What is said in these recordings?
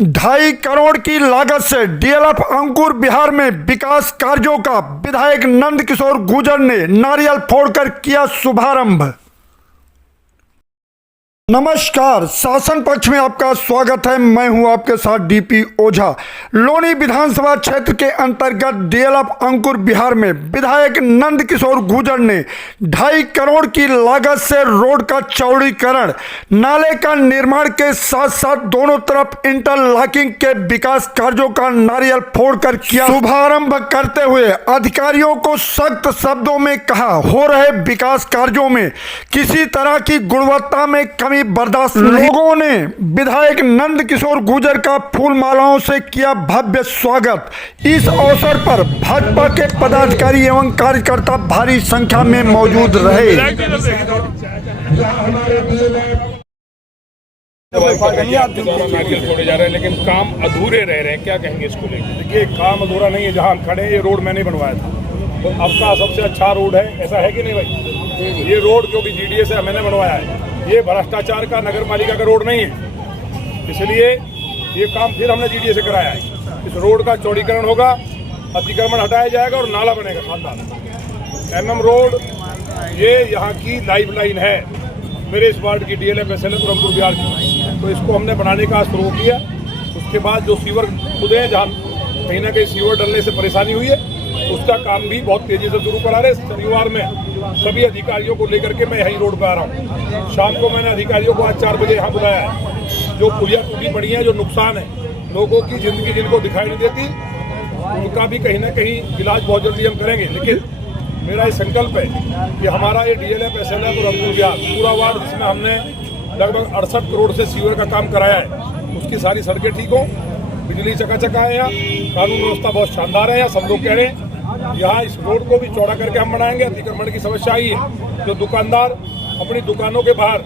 2.5 करोड़ की लागत से डीएलएफ अंकुर बिहार में विकास कार्यों का विधायक नंद किशोर गुर्जर ने नारियल फोड़कर किया शुभारंभ। नमस्कार, शासन पक्ष में आपका स्वागत है। मैं हूं आपके साथ डीपी ओझा। लोनी विधानसभा क्षेत्र के अंतर्गत डीएलएफ अंकुर बिहार में विधायक नंद किशोर गुर्जर ने 2.5 करोड़ की लागत से रोड का चौड़ीकरण, नाले का निर्माण के साथ साथ दोनों तरफ इंटरलॉकिंग के विकास कार्यों का नारियल फोड़कर किया शुभारंभ करते हुए अधिकारियों को सख्त शब्दों में कहा, हो रहे विकास कार्यों में किसी तरह की गुणवत्ता में कमी बर्दाश्त नहीं। लोगों ने विधायक नंद किशोर गुर्जर का फूल मालाओं से किया भव्य स्वागत। इस अवसर पर भाजपा के पदाधिकारी एवं कार्यकर्ता भारी संख्या में मौजूद रहे। नारियल छोड़े जा रहे हैं लेकिन काम अधूरे रह रहे हैं, क्या कहेंगे इसको लेकर? देखिए, काम अधूरा नहीं है। जहाँ हम खड़े हैं ये रोड मैंने बनवाया था, तो अब का सबसे अच्छा रोड है, ऐसा है कि नहीं भाई? ये रोड क्योंकि जीडीए से मैंने बनवाया है, ये भ्रष्टाचार का नगर पालिका का रोड नहीं है, इसलिए ये काम फिर हमने जीडीए से कराया है। इस रोड का चौड़ीकरण होगा, अतिक्रमण हटाया जाएगा और नाला बनेगा शानदार। एमएम रोड ये यहाँ की लाइफ लाइन है मेरे इस वार्ड की, डीएलएफ एसएलएफ और अंकुर बिहार की, तो इसको हमने बनाने का शुरू किया। उसके बाद जो सीवर खुदे हैं, जहाँ कहीं ना कहीं सीवर डलने से परेशानी हुई है, उसका काम भी बहुत तेजी से शुरू करा रहे। शनिवार में सभी अधिकारियों को लेकर के मैं यहीं रोड पर आ रहा हूँ। शाम को मैंने अधिकारियों को आज 4 बजे यहाँ बुलाया है। जो पुलिया टूटी पड़ी है, जो नुकसान है, लोगों की जिंदगी जिनको दिखाई नहीं देती, उनका भी कहीं ना कहीं इलाज बहुत जल्दी हम करेंगे। लेकिन मेरा ये संकल्प है कि हमारा ये डीएलएफ एसएलएफ और अंकुर बिहार पूरा वार्ड, जिसमें हमने लगभग 68 करोड़ से सीवर का काम कराया है, उसकी सारी सड़कें ठीक हो, बिजली चकाचक आए, यहाँ कानून व्यवस्था बहुत शानदार है। यहाँ सब लोग कह रहे हैं यहाँ इस रोड को भी चौड़ा करके हम बनाएंगे। अतिक्रमण की समस्या आई है, जो दुकानदार अपनी दुकानों के बाहर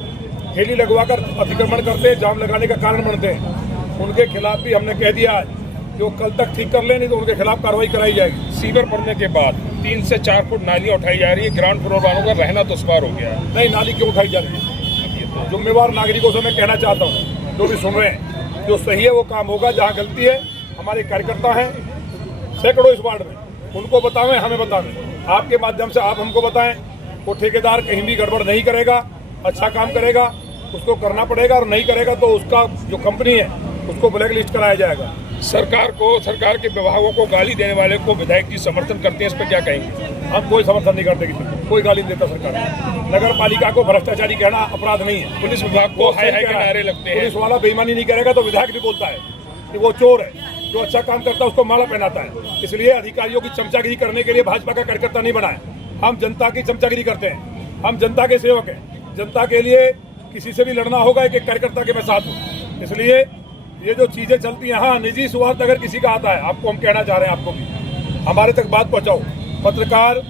ठेली लगवाकर अतिक्रमण करते हैं, जाम लगाने का कारण बनते हैं, उनके खिलाफ भी हमने कह दिया है कि वो कल तक ठीक कर ले, नहीं तो उनके खिलाफ कार्रवाई कराई जाएगी। सीवर पड़ने के बाद 3 से 4 फुट नालियाँ उठाई जा रही है, ग्राउंड फ्लोर वालों का रहना दुश्वार हो गया है। नहीं, नाली क्यों उठाई जा रही है? जिम्मेवार नागरिकों से मैं कहना चाहता हूँ, जो भी सुन रहे हैं, जो सही है वो काम होगा। जहाँ गलती है, हमारे कार्यकर्ता हैं सैकड़ों इस वार्ड में, उनको बतावें, हमें बतावें, आपके माध्यम से आप हमको बताएं। वो ठेकेदार कहीं भी गड़बड़ नहीं करेगा, अच्छा काम करेगा, उसको करना पड़ेगा, और नहीं करेगा तो उसका जो कंपनी है उसको ब्लैक लिस्ट कराया जाएगा। सरकार के विभागों को गाली देने वाले को विधायक जी समर्थन करते हैं, इस पर क्या कहेंगे? हम कोई समर्थन नहीं करते, किसी को कोई गाली नहीं देता। सरकार नगर पालिका को भ्रष्टाचारी कहना अपराध नहीं है। पुलिस विभाग को हाय हाय के नारे लगते हैं। पुलिस वाला बेईमानी नहीं करेगा तो विधायक भी बोलता है कि वो चोर है। जो अच्छा काम करता है उसको माला पहनाता है। इसलिए अधिकारियों की चमचागिरी करने के लिए भाजपा का कार्यकर्ता नहीं बना है। हम जनता की चमचागिरी करते हैं, हम जनता के सेवक हैं। जनता के लिए किसी से भी लड़ना होगा, एक एक कार्यकर्ता के मैं साथ हूँ। इसलिए ये जो चीजें चलती हैं, हाँ, निजी स्वार्थ अगर किसी का आता है, आपको हम कहना चाह रहे हैं, आपको भी हमारे तक बात पहुंचाओ। पत्रकार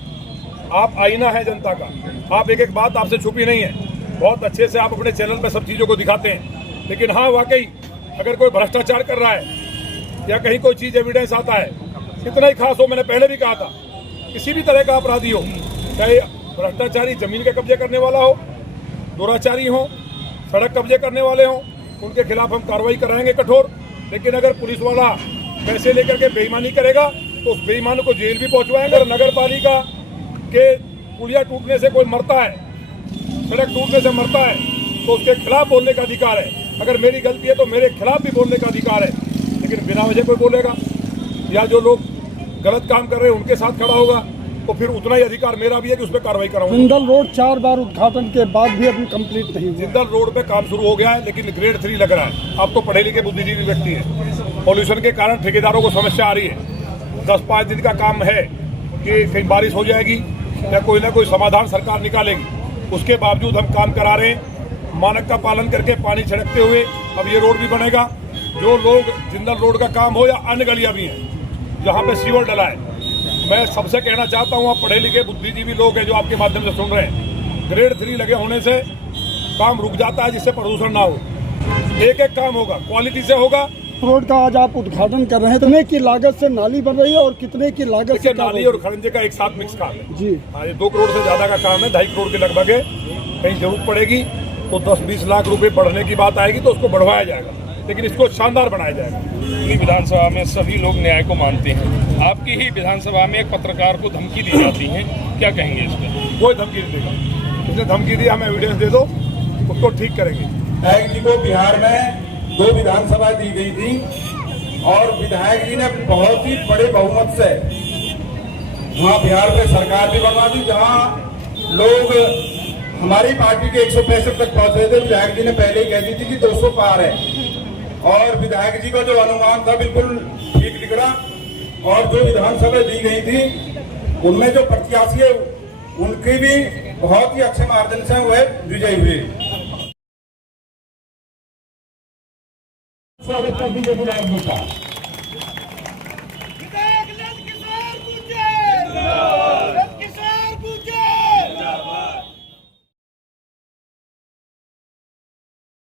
आप आईना है जनता का, आप एक एक बात आपसे छुपी नहीं है। बहुत अच्छे से आप अपने चैनल पर सब चीजों को दिखाते हैं, लेकिन हाँ, वाकई अगर कोई भ्रष्टाचार कर रहा है या कहीं कोई चीज एविडेंस आता है, कितना ही खास हो, मैंने पहले भी कहा था, किसी भी तरह का अपराधी हो, चाहे भ्रष्टाचारी जमीन के कब्जे करने वाला हो, दुराचारी हो, सड़क कब्जे करने वाले हो, उनके खिलाफ हम कार्रवाई कराएंगे कठोर। लेकिन अगर पुलिस वाला पैसे लेकर के बेईमानी करेगा तो उस बेईमान को जेल भी पहुंचवाएंगे। अगर नगर पालिका के पुलिया टूटने से कोई मरता है, सड़क टूटने से मरता है, तो उसके खिलाफ बोलने का अधिकार है। अगर मेरी गलती है तो मेरे खिलाफ भी बोलने का अधिकार है। लेकिन बिना वजह कोई बोलेगा या जो लोग गलत काम कर रहे हैं उनके साथ खड़ा होगा, तो फिर उतना ही अधिकार मेरा भी है कि उस पर कार्रवाई कराऊंगा। जिंदल रोड 4 बार उद्घाटन के बाद भी अभी कंप्लीट नहीं हुआ। जिंदल रोड पे काम शुरू हो गया है, लेकिन ग्रेड 3 लग रहा है। आप तो पढ़े लिखे बुद्धिजीवी व्यक्ति हैं। पॉल्यूशन के कारण ठेकेदारों को समस्या आ रही है। 10-5 दिन का काम है कि कहीं बारिश हो जाएगी या कोई ना कोई समाधान सरकार निकालेगी। उसके बावजूद हम काम करा रहे हैं, मानक का पालन करके, पानी छिड़कते हुए। अब ये रोड भी बनेगा। जो लोग जिंदल रोड का काम हो या अन्य गलियां भी हैं जहाँ पे सीवर डला है, मैं सबसे कहना चाहता हूँ, आप पढ़े लिखे बुद्धिजीवी लोग हैं जो आपके माध्यम से सुन रहे हैं, ग्रेड 3 लगे होने से काम रुक जाता है, जिससे प्रदूषण ना हो। एक एक काम होगा, क्वालिटी से होगा। रोड का आज आप उद्घाटन कर रहे हैं, कितने की लागत से नाली बन रही है और कितने की लागत से नाली और खरंजे का एक साथ मिक्स काम है जी? हाँ, ये 2 करोड़ से ज्यादा का काम है। 2.5 करोड़ के लगभग है। कहीं जरूरत पड़ेगी तो 10-20 लाख रुपए बढ़ने की बात आएगी तो उसको बढ़वाया जाएगा। लेकिन इसको शानदार बनाया जाएगा। अपनी विधानसभा में सभी लोग न्याय को मानते हैं। आपकी ही विधानसभा में एक पत्रकार को धमकी दी जाती है, क्या कहेंगे इस पर? कोई धमकी नहीं देगा। उसने धमकी दी, हमें एविडेंस दे दो, उसको ठीक करेंगे। विधायक जी को बिहार में 2 विधानसभा दी गई थी और विधायक जी ने बहुत ही बड़े बहुमत से वहाँ बिहार में सरकार भी बनवा दी, जहाँ लोग हमारी पार्टी के 165 तक पहुंचे थे। विधायक जी ने पहले ही कह दी थी कि 200 पार है और विधायक जी का जो अनुमान था बिल्कुल ठीक निकला। और जो विधानसभा दी गई थी उनमें जो प्रत्याशी है उनकी भी बहुत ही अच्छे मार्जिन से वह विजयी हुए।